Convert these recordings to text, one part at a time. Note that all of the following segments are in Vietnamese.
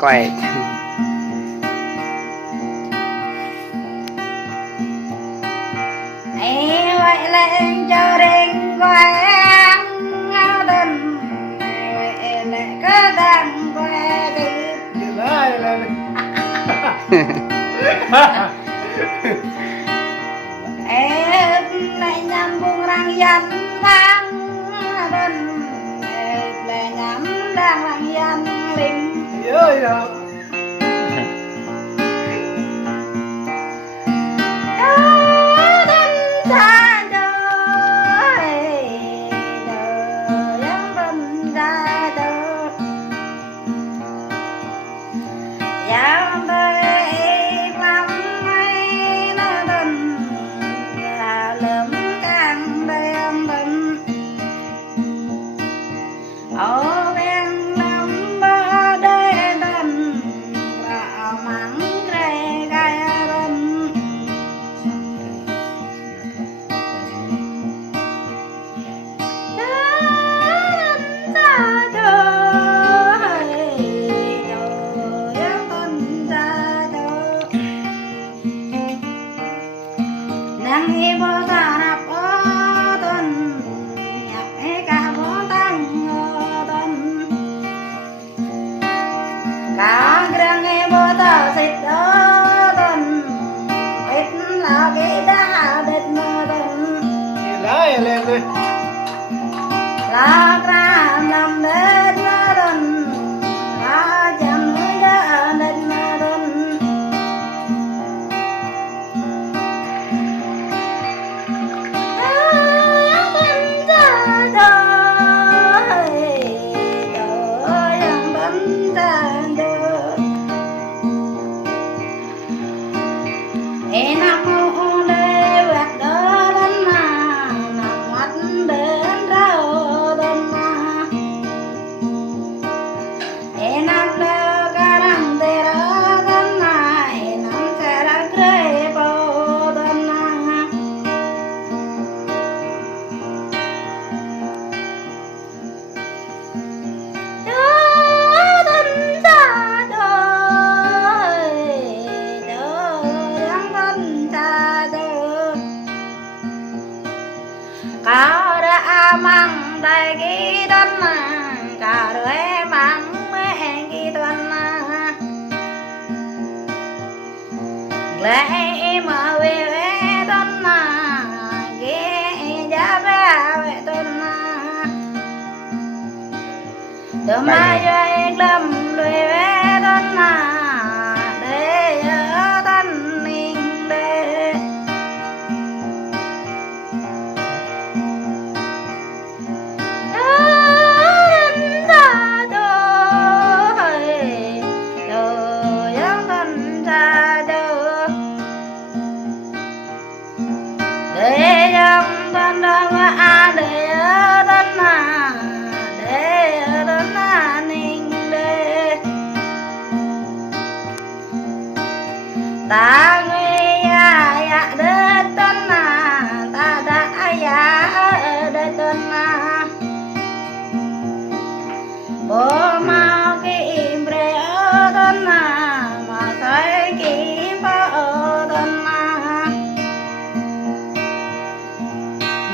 quẹt. Vậy lên cho đêm quang đừng vậy lại có đang quay đi lại lên em lại nhắm buông răng dằn vang đừng lại nhắm đang răng dằn linh ơi rồi lên đi la ra nằm đến đần la chẳng đã đến đần cả đã mang đại kỳ tân cả đời mang mẹ kỳ tuần lẽ mà về tuần ghé giá về tuần từ mai về lâm lùi về tuần để ở tuần ninh để ta nghe ya đất tân ta đã ya đất tân bố mau kim bre tân mà thấy kim bao tân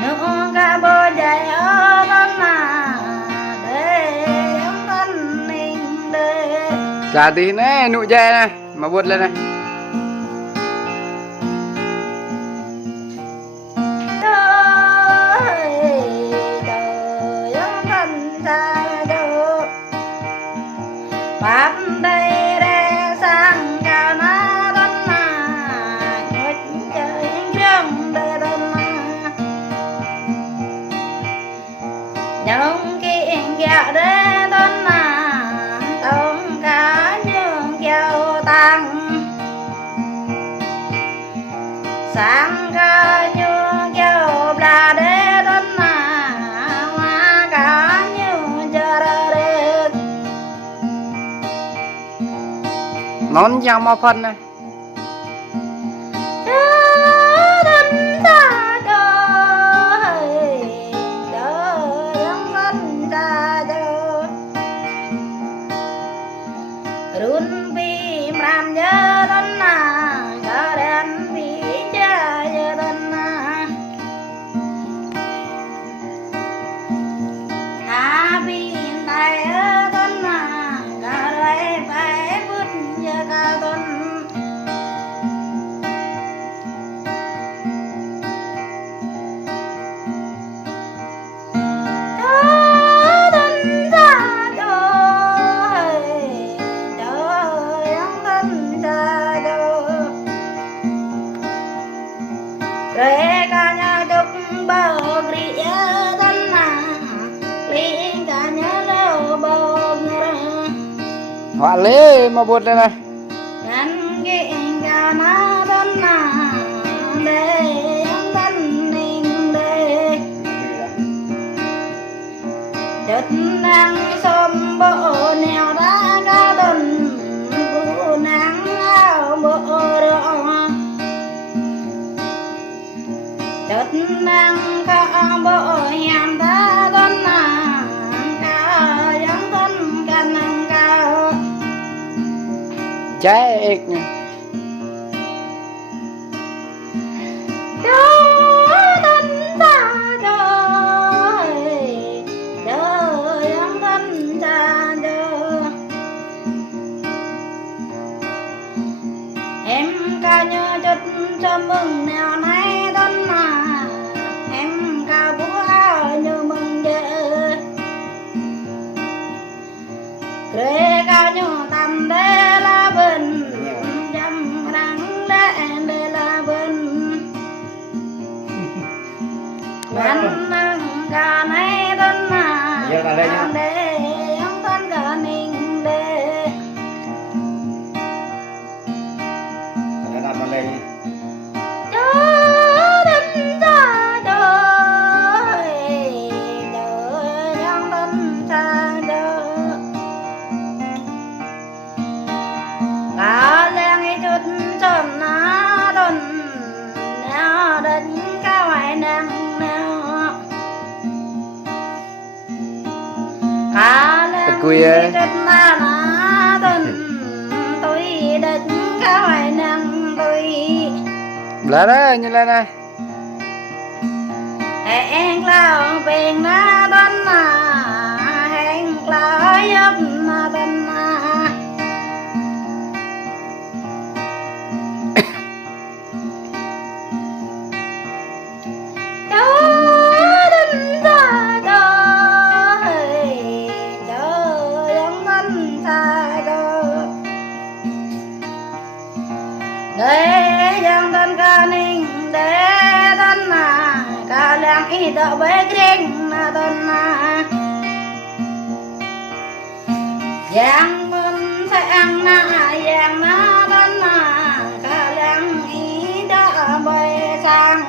nước cá bò dài ở tân để tân ninh để Là tí nè nụ dê này mà buột lên này. bám đây ra sang cao na tân nhốt chơi riêng đây tân nhung kiên kẹo đây tân tông cá nhung kẹo tăng sang cá nhung kẹo bla đây tân hoa cá nhung chờ đây Nón nhau mau phân này. run họa lê mà buồn đây này ngàn ghê gà na đơn na đê yang thân ninh đê chất năng xôm bộ nèo đá ca đơn bu nắng áo bộ đỏ chất năng ca bộ hiểm ta đơn na ca yang thân ca năng cao trái ếch nè em ca nhớ chất cho mừng nào nay thân mà em ca bố áo như mừng vợ kể ca nhớ tâm đê la bình dâm răng đê la bình ngăn năng ca nay thân mà đê ông thân ca ninh đê cùi đất na na thân tôi đất cá hoài năng tôi lá đó như là này hẹn lao bền na thân na hẹn lao giúp na thân na để dân thân ca ninh để thân na ca lang ít đỡ bế kring na thân na giang mân sẽ ăn na giang na thân na ca lang ít đỡ bế sang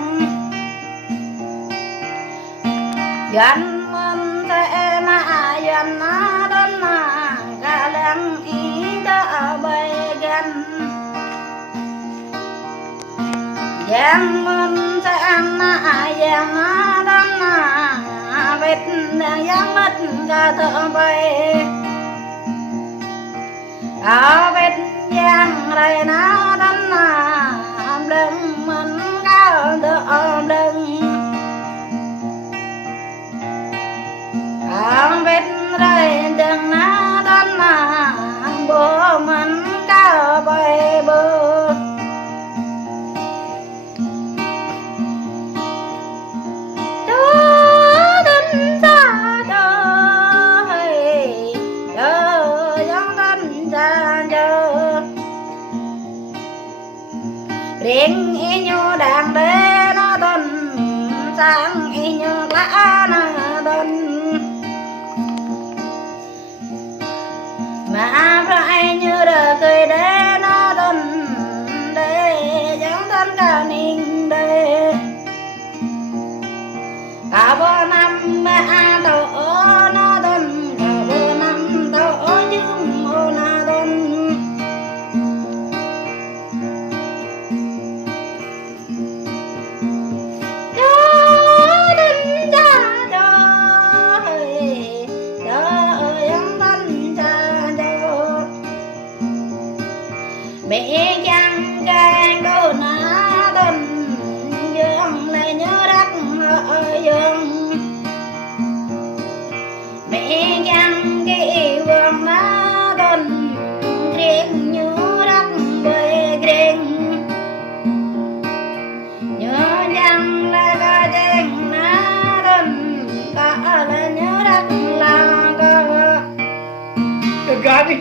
giang mân sẽ na giang na thân na ca lang ít đỡ bế gan giang mân sẽ ăn na giang na đâm na vết giang mất ca thợ bay áo vết giang đây na đâm na đừng mân cao đỡ đừng áo vết đây đừng na đâm na bố mân cao bay bơ riêng y như đàn đê nó thân sáng y như lá nó thân mà phải như đời cười đê nó thân đê giống thân cả ninh đê cả vô năm ba tổ nó thân cả vô năm tổ nhưng ô nó thân mẹ chăng càng đô na thân dương lại nhớ đắc ở dương mẹ chăng cái vườn na thân riêng nhớ đắc bơi riêng nhớ chăng là ca chăng na thân cả là nhớ đắc là ca Gani.